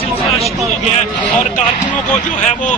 सिलसिला शुरू हो गया है और कारकुनों को जो है वो